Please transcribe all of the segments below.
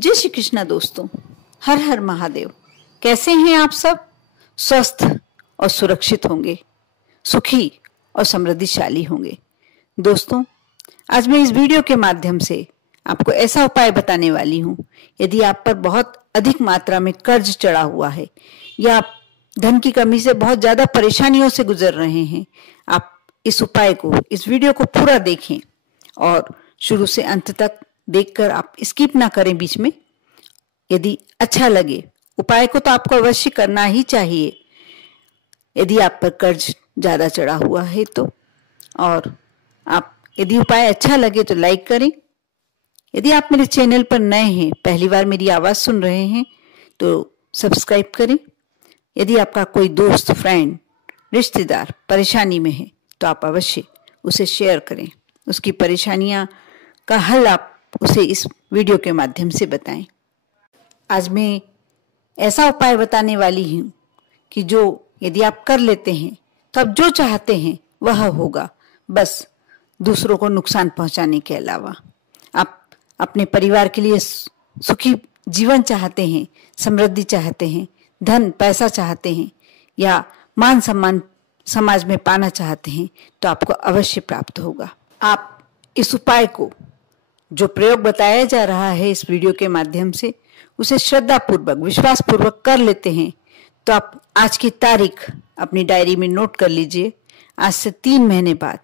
जय श्री कृष्णा दोस्तों, हर हर महादेव। कैसे हैं आप सब? स्वस्थ और सुरक्षित होंगे, सुखी और समृद्धिशाली होंगे। दोस्तों, आज मैं इस वीडियो के माध्यम से आपको ऐसा उपाय बताने वाली हूँ। यदि आप पर बहुत अधिक मात्रा में कर्ज चढ़ा हुआ है या आप धन की कमी से बहुत ज्यादा परेशानियों से गुजर रहे हैं, आप इस उपाय को, इस वीडियो को पूरा देखें और शुरू से अंत तक देखकर आप स्किप ना करें बीच में। यदि अच्छा लगे उपाय को तो आपको अवश्य करना ही चाहिए यदि आप पर कर्ज ज्यादा चढ़ा हुआ है तो। और आप यदि उपाय अच्छा लगे तो लाइक करें। यदि आप मेरे चैनल पर नए हैं, पहली बार मेरी आवाज सुन रहे हैं तो सब्सक्राइब करें। यदि आपका कोई दोस्त, फ्रेंड, रिश्तेदार परेशानी में है तो आप अवश्य उसे शेयर करें। उसकी परेशानियां का हल आप उसे इस वीडियो के माध्यम से बताएं। आज मैं ऐसा उपाय बताने वाली हूँ कि जो यदि आप कर लेते हैं तो आप जो चाहते हैं वह होगा, बस दूसरों को नुकसान पहुंचाने के अलावा। आप अपने परिवार के लिए सुखी जीवन चाहते हैं, समृद्धि चाहते हैं, धन पैसा चाहते हैं या मान सम्मान समाज में पाना चाहते हैं तो आपको अवश्य प्राप्त होगा। आप इस उपाय को, जो प्रयोग बताया जा रहा है इस वीडियो के माध्यम से, उसे श्रद्धा पूर्वक, विश्वास पूर्वक कर लेते हैं तो आप आज की तारीख अपनी डायरी में नोट कर लीजिए। आज से 3 महीने बाद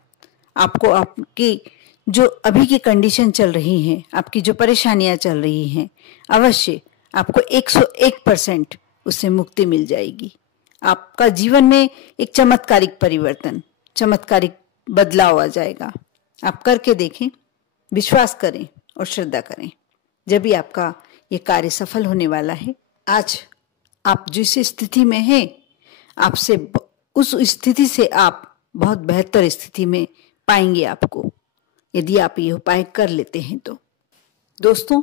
आपको आपकी जो अभी की कंडीशन चल रही है, आपकी जो परेशानियां चल रही हैं, अवश्य आपको 101% उससे मुक्ति मिल जाएगी। आपका जीवन में एक चमत्कारिक परिवर्तन, चमत्कारिक बदलाव आ जाएगा। आप करके देखें, विश्वास करें और श्रद्धा करें, जब भी आपका ये कार्य सफल होने वाला है। आज आप जिस स्थिति में हैं, आपसे उस स्थिति से आप बहुत बेहतर स्थिति में पाएंगे आपको, यदि आप ये उपाय कर लेते हैं तो। दोस्तों,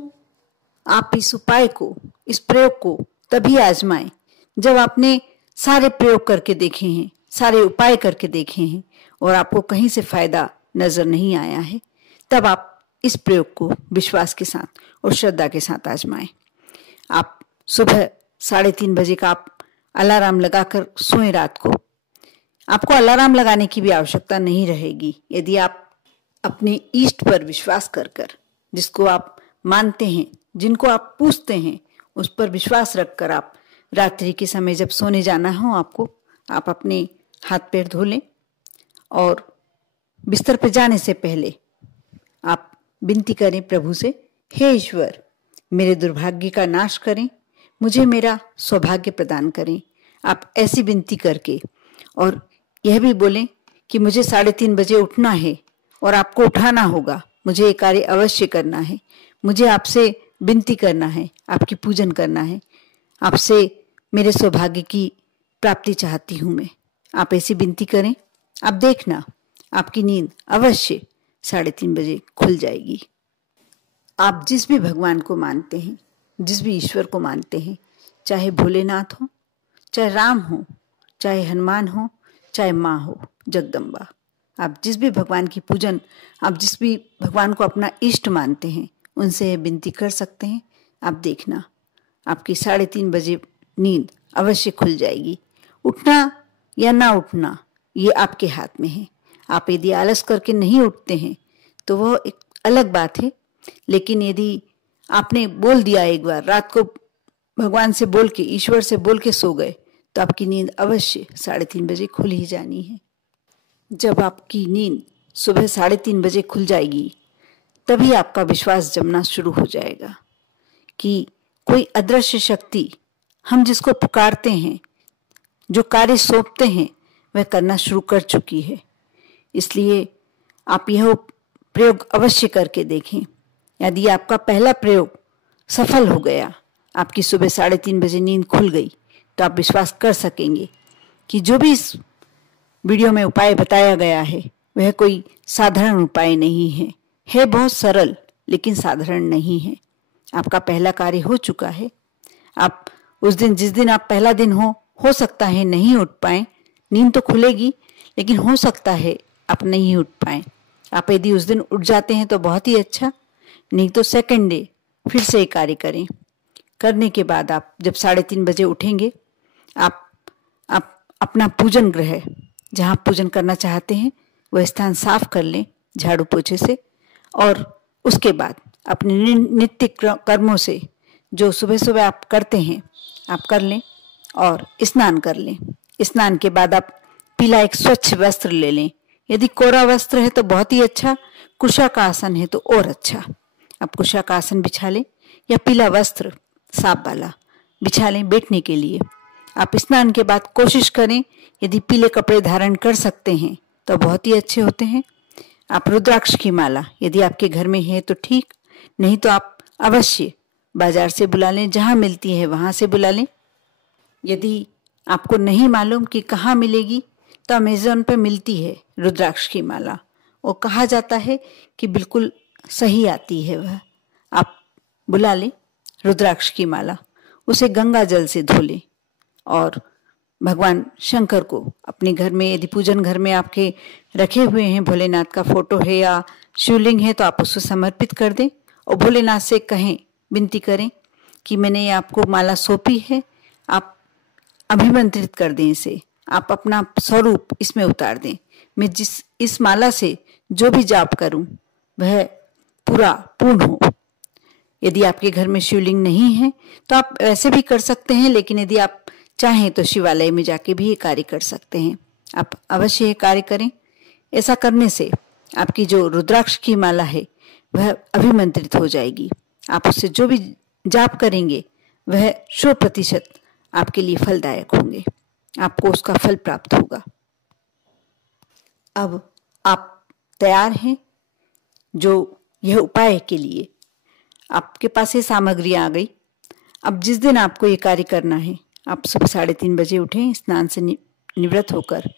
आप इस उपाय को, इस प्रयोग को तभी आजमाएं जब आपने सारे प्रयोग करके देखे हैं, सारे उपाय करके देखे हैं और आपको कहीं से फायदा नजर नहीं आया है, तब आप इस प्रयोग को विश्वास के साथ और श्रद्धा के साथ आजमाएं। आप सुबह 3:30 बजे का आप अलार्म लगाकर सोएं रात को। आपको अलार्म लगाने की भी आवश्यकता नहीं रहेगी यदि आप अपने इष्ट पर विश्वास कर, जिसको आप मानते हैं, जिनको आप पूछते हैं, उस पर विश्वास रखकर आप रात्रि के समय जब सोने जाना हो आपको, आप अपने हाथ पैर धो लें और बिस्तर पर जाने से पहले आप विनती करें प्रभु से, हे ईश्वर, मेरे दुर्भाग्य का नाश करें, मुझे मेरा सौभाग्य प्रदान करें। आप ऐसी विनती करके और यह भी बोलें कि मुझे 3:30 बजे उठना है और आपको उठाना होगा, मुझे ये कार्य अवश्य करना है, मुझे आपसे विनती करना है, आपकी पूजन करना है, आपसे मेरे सौभाग्य की प्राप्ति चाहती हूं मैं। आप ऐसी विनती करें, आप देखना आपकी नींद अवश्य 3:30 बजे खुल जाएगी। आप जिस भी भगवान को मानते हैं, जिस भी ईश्वर को मानते हैं, चाहे भोलेनाथ हो, चाहे राम हो, चाहे हनुमान हो, चाहे माँ हो जगदम्बा, आप जिस भी भगवान की पूजन, आप जिस भी भगवान को अपना इष्ट मानते हैं, उनसे ये विनती कर सकते हैं। आप देखना आपकी 3:30 बजे नींद अवश्य खुल जाएगी। उठना या ना उठना ये आपके हाथ में है। आप यदि आलस करके नहीं उठते हैं तो वह एक अलग बात है, लेकिन यदि आपने बोल दिया एक बार, रात को भगवान से बोल के, ईश्वर से बोल के सो गए, तो आपकी नींद अवश्य 3:30 बजे खुल ही जानी है। जब आपकी नींद सुबह 3:30 बजे खुल जाएगी, तभी आपका विश्वास जमना शुरू हो जाएगा कि कोई अदृश्य शक्ति, हम जिसको पुकारते हैं, जो कार्य सौंपते हैं, वह करना शुरू कर चुकी है। इसलिए आप यह प्रयोग अवश्य करके देखें। यदि आपका पहला प्रयोग सफल हो गया, आपकी सुबह 3:30 बजे नींद खुल गई, तो आप विश्वास कर सकेंगे कि जो भी इस वीडियो में उपाय बताया गया है वह कोई साधारण उपाय नहीं है बहुत सरल, लेकिन साधारण नहीं है। आपका पहला कार्य हो चुका है। आप उस दिन, जिस दिन आप पहला दिन हो सकता है नहीं उठ पाए, नींद तो खुलेगी लेकिन हो सकता है आप नहीं उठ पाए। आप यदि उस दिन उठ जाते हैं तो बहुत ही अच्छा, नहीं तो सेकंड डे फिर से ये कार्य करें। करने के बाद आप जब 3:30 बजे उठेंगे, आप अपना पूजन गृह जहाँ पूजन करना चाहते हैं वह स्थान साफ कर लें झाड़ू पोछे से, और उसके बाद अपने नित्य कर्मों से जो सुबह सुबह आप करते हैं आप कर लें और स्नान कर लें। स्नान के बाद आप पीला एक स्वच्छ वस्त्र ले लें। यदि कोरा वस्त्र है तो बहुत ही अच्छा, कुशा का आसन है तो और अच्छा। आप कुशा का आसन बिछा लें या पीला वस्त्र साफ वाला बिछा लें बैठने के लिए। आप स्नान के बाद कोशिश करें, यदि पीले कपड़े धारण कर सकते हैं तो बहुत ही अच्छे होते हैं। आप रुद्राक्ष की माला यदि आपके घर में है तो ठीक, नहीं तो आप अवश्य बाजार से बुला लें, जहाँ मिलती है वहाँ से बुला लें। यदि आपको नहीं मालूम कि कहाँ मिलेगी तो अमेज़न पर मिलती है रुद्राक्ष की माला, और कहा जाता है कि बिल्कुल सही आती है वह। आप बुला लें रुद्राक्ष की माला, उसे गंगा जल से धो लें और भगवान शंकर को अपने घर में, यदि पूजन घर में आपके रखे हुए हैं भोलेनाथ का फोटो है या शिवलिंग है तो आप उसको समर्पित कर दें और भोलेनाथ से कहें, विनती करें कि मैंने ये आपको माला सौंपी है, आप अभिमंत्रित कर दें इसे, आप अपना स्वरूप इसमें उतार दें। मैं इस माला से जो भी जाप करूं वह पूरा पूर्ण हो। यदि आपके घर में शिवलिंग नहीं है तो आप ऐसे भी कर सकते हैं, लेकिन यदि आप चाहें तो शिवालय में जाके भी ये कार्य कर सकते हैं। आप अवश्य ये कार्य करें। ऐसा करने से आपकी जो रुद्राक्ष की माला है वह अभिमंत्रित हो जाएगी। आप उससे जो भी जाप करेंगे वह 100% आपके लिए फलदायक होंगे, आपको उसका फल प्राप्त होगा। अब आप तैयार हैं जो यह उपाय के लिए, आपके पास ये सामग्री आ गई। अब जिस दिन आपको ये कार्य करना है आप सुबह 3:30 बजे उठें स्नान से निवृत्त होकर,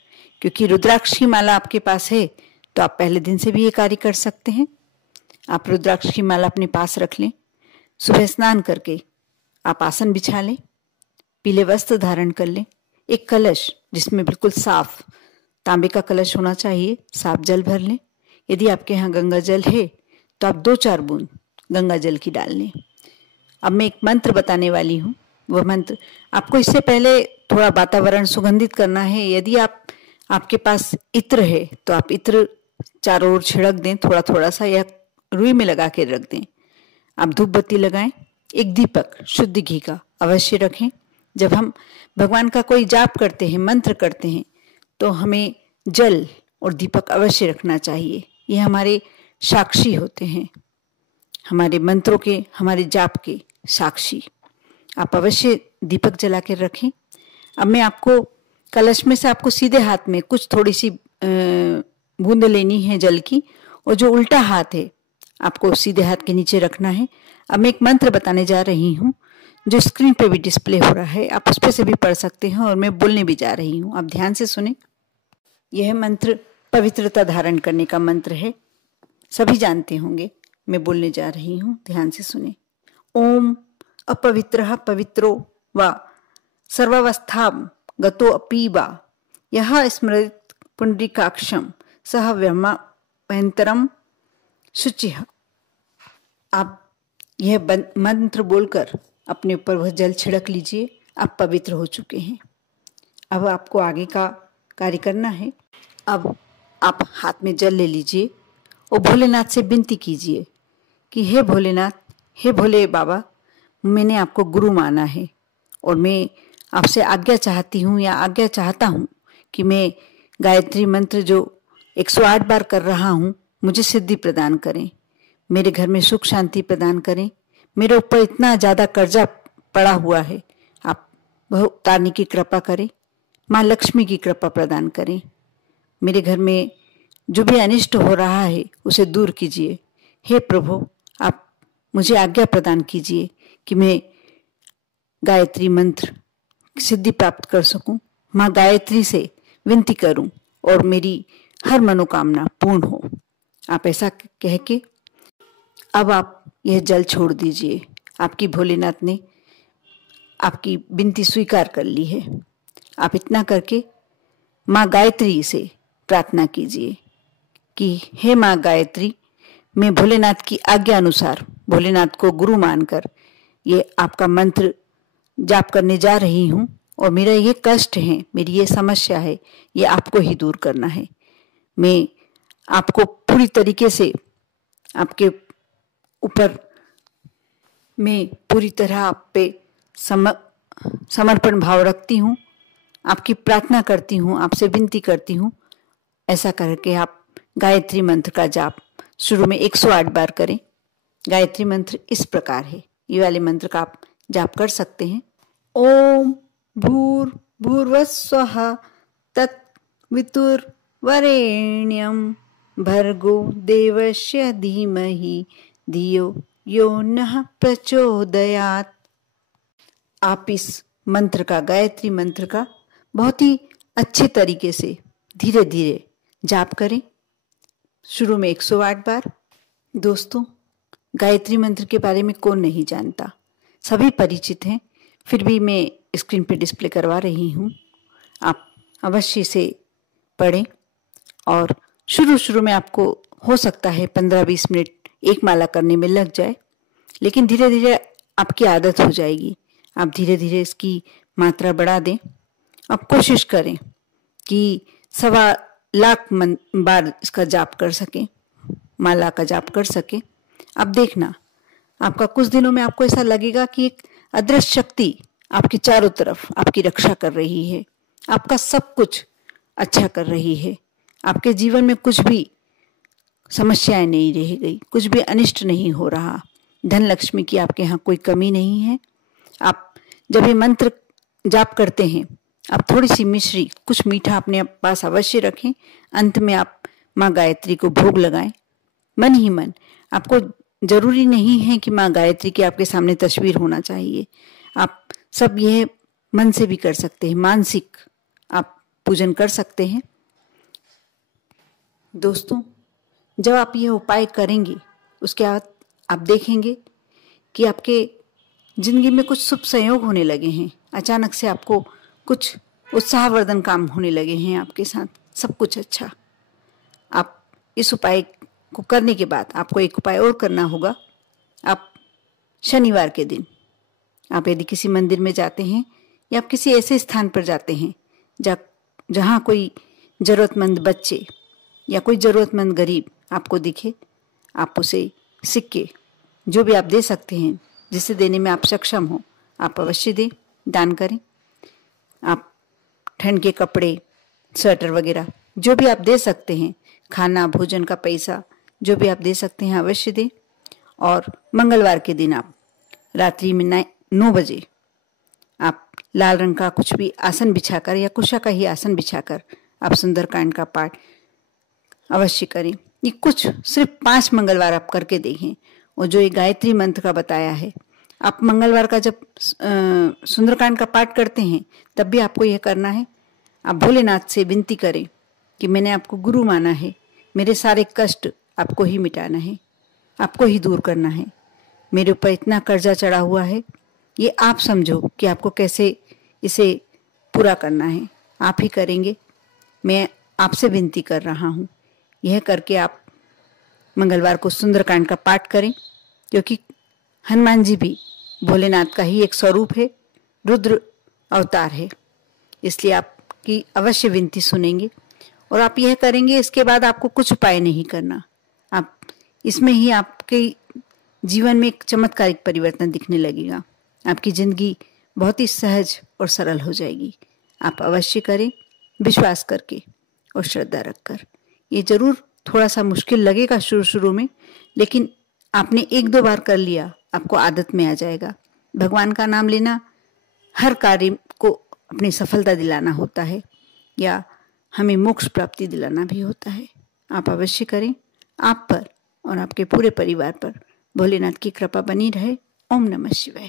क्योंकि रुद्राक्ष की माला आपके पास है तो आप पहले दिन से भी ये कार्य कर सकते हैं। आप रुद्राक्ष की माला अपने पास रख लें। सुबह स्नान करके आप आसन बिछा लें, पीले वस्त्र धारण कर लें, एक कलश जिसमें बिल्कुल साफ तांबे का कलश होना चाहिए, साफ जल भर लें। यदि आपके यहाँ गंगा जल है तो आप 2-4 बूंद गंगा जल की डाल लें। अब मैं एक मंत्र बताने वाली हूँ, वह मंत्र आपको इससे पहले थोड़ा वातावरण सुगंधित करना है। यदि आपके पास इत्र है तो आप इत्र चारों ओर छिड़क दें थोड़ा थोड़ा सा, या रुई में लगा के रख दें। आप धूप बत्ती लगाएं, एक दीपक शुद्ध घी का अवश्य रखें। जब हम भगवान का कोई जाप करते हैं, मंत्र करते हैं, तो हमें जल और दीपक अवश्य रखना चाहिए। ये हमारे साक्षी होते हैं, हमारे मंत्रों के, हमारे जाप के साक्षी। आप अवश्य दीपक जला कर रखें। अब मैं आपको कलश में से आपको सीधे हाथ में कुछ थोड़ी सी बूंद लेनी है जल की, और जो उल्टा हाथ है आपको सीधे हाथ के नीचे रखना है। अब मैं एक मंत्र बताने जा रही हूँ जो स्क्रीन पे भी डिस्प्ले हो रहा है, आप उस पे से भी पढ़ सकते हैं, और मैं बोलने भी जा रही हूँ, आप ध्यान से सुने। यह मंत्र पवित्रता धारण करने का मंत्र है, सभी जानते होंगे। मैं बोलने जा रही हूँ, ध्यान से सुने। ओम अपवित्रः पवित्रो वा सर्वावस्थां गतो अपि वा यः स्मरेत् पुंडरीकाक्षं सह व्योमवंतरं शुचिः। आप यह मंत्र बोलकर अपने ऊपर वह जल छिड़क लीजिए, आप पवित्र हो चुके हैं। अब आपको आगे का कार्य करना है। अब आप हाथ में जल ले लीजिए और भोलेनाथ से विनती कीजिए कि हे भोलेनाथ, हे भोले बाबा, मैंने आपको गुरु माना है और मैं आपसे आज्ञा चाहती हूँ या आज्ञा चाहता हूँ कि मैं गायत्री मंत्र जो 108 बार कर रहा हूँ मुझे सिद्धि प्रदान करें, मेरे घर में सुख शांति प्रदान करें। मेरे ऊपर इतना ज़्यादा कर्जा पड़ा हुआ है, आप वह उतारने की कृपा करें। माँ लक्ष्मी की कृपा प्रदान करें। मेरे घर में जो भी अनिष्ट हो रहा है उसे दूर कीजिए। हे प्रभु, आप मुझे आज्ञा प्रदान कीजिए कि मैं गायत्री मंत्र सिद्धि प्राप्त कर सकूं। माँ गायत्री से विनती करूं और मेरी हर मनोकामना पूर्ण हो। आप ऐसा कह के अब आप यह जल छोड़ दीजिए। आपकी भोलेनाथ ने आपकी विनती स्वीकार कर ली है। आप इतना करके माँ गायत्री से प्रार्थना कीजिए कि हे माँ गायत्री, मैं भोलेनाथ की आज्ञा अनुसार भोलेनाथ को गुरु मानकर ये आपका मंत्र जाप करने जा रही हूँ और मेरा ये कष्ट है, मेरी ये समस्या है, ये आपको ही दूर करना है। मैं आपको पूरी तरीके से आपके ऊपर मैं पूरी तरह आप पे समर्पण भाव रखती हूँ, आपकी प्रार्थना करती हूँ, आपसे विनती करती हूँ। ऐसा करके आप गायत्री मंत्र का जाप शुरू में 108 बार करें। गायत्री मंत्र इस प्रकार है, ये वाले मंत्र का आप जाप कर सकते हैं। ओम भूर्भुवस्सुवः तत्सवितुर्वरेण्यं भर्गो देवस्य धीमहि धियो यो नः प्रचोदयात्। आप इस मंत्र का, गायत्री मंत्र का बहुत ही अच्छे तरीके से धीरे धीरे जाप करें, शुरू में 108 बार। दोस्तों, गायत्री मंत्र के बारे में कौन नहीं जानता, सभी परिचित हैं, फिर भी मैं स्क्रीन पे डिस्प्ले करवा रही हूँ। आप अवश्य से पढ़ें और शुरू में आपको हो सकता है 15-20 मिनट एक माला करने में लग जाए, लेकिन धीरे धीरे आपकी आदत हो जाएगी। आप धीरे धीरे इसकी मात्रा बढ़ा दें। आप कोशिश करें कि 1.25 लाख बार इसका जाप कर सकें, माला का जाप कर सकें। अब देखना, आपका कुछ दिनों में आपको ऐसा लगेगा कि एक अदृश्य शक्ति आपके चारों तरफ आपकी रक्षा कर रही है, आपका सब कुछ अच्छा कर रही है। आपके जीवन में कुछ भी समस्याएं नहीं रह गई, कुछ भी अनिष्ट नहीं हो रहा। धन लक्ष्मी की आपके यहाँ कोई कमी नहीं है। आप जब ये मंत्र जाप करते हैं, आप थोड़ी सी मिश्री, कुछ मीठा अपने पास अवश्य रखें। अंत में आप माँ गायत्री को भोग लगाएं मन ही मन। आपको जरूरी नहीं है कि माँ गायत्री की आपके सामने तस्वीर होना चाहिए। आप सब यह मन से भी कर सकते हैं, मानसिक आप पूजन कर सकते हैं। दोस्तों, जब आप यह उपाय करेंगे उसके बाद आप देखेंगे कि आपके जिंदगी में कुछ शुभ संयोग होने लगे हैं। अचानक से आपको कुछ उत्साहवर्धन काम होने लगे हैं आपके साथ, सब कुछ अच्छा। आप इस उपाय को करने के बाद आपको एक उपाय और करना होगा। आप शनिवार के दिन आप यदि किसी मंदिर में जाते हैं या आप किसी ऐसे स्थान पर जाते हैं जहाँ कोई ज़रूरतमंद बच्चे या कोई ज़रूरतमंद गरीब आपको दिखे, आप उसे सिक्के जो भी आप दे सकते हैं, जिसे देने में आप सक्षम हो, आप अवश्य दें, दान करें। आप ठंड के कपड़े, स्वेटर वगैरह जो भी आप दे सकते हैं, खाना भोजन का पैसा जो भी आप दे सकते हैं अवश्य दें। और मंगलवार के दिन आप रात्रि में 9 बजे आप लाल रंग का कुछ भी आसन बिछाकर या कुशा का ही आसन बिछाकर आप सुंदरकांड का पाठ अवश्य करें। ये कुछ सिर्फ 5 मंगलवार आप करके देखें। और जो ये गायत्री मंत्र का बताया है, आप मंगलवार का जब सुंदरकांड का पाठ करते हैं तब भी आपको यह करना है। आप भोलेनाथ से विनती करें कि मैंने आपको गुरु माना है, मेरे सारे कष्ट आपको ही मिटाना है, आपको ही दूर करना है। मेरे ऊपर इतना कर्जा चढ़ा हुआ है, ये आप समझो कि आपको कैसे इसे पूरा करना है, आप ही करेंगे। मैं आपसे विनती कर रहा हूँ। यह करके आप मंगलवार को सुंदरकांड का पाठ करें, क्योंकि हनुमान जी भी भोलेनाथ का ही एक स्वरूप है, रुद्र अवतार है। इसलिए आपकी अवश्य विनती सुनेंगे और आप यह करेंगे। इसके बाद आपको कुछ उपाय नहीं करना। आप इसमें ही आपके जीवन में एक चमत्कारिक परिवर्तन दिखने लगेगा। आपकी जिंदगी बहुत ही सहज और सरल हो जाएगी। आप अवश्य करें, विश्वास करके और श्रद्धा रखकर। ये जरूर थोड़ा सा मुश्किल लगेगा शुरू में, लेकिन आपने 1-2 बार कर लिया, आपको आदत में आ जाएगा। भगवान का नाम लेना हर कार्य को अपनी सफलता दिलाना होता है या हमें मोक्ष प्राप्ति दिलाना भी होता है। आप अवश्य करें। आप पर और आपके पूरे परिवार पर भोलेनाथ की कृपा बनी रहे। ओम नमः शिवाय।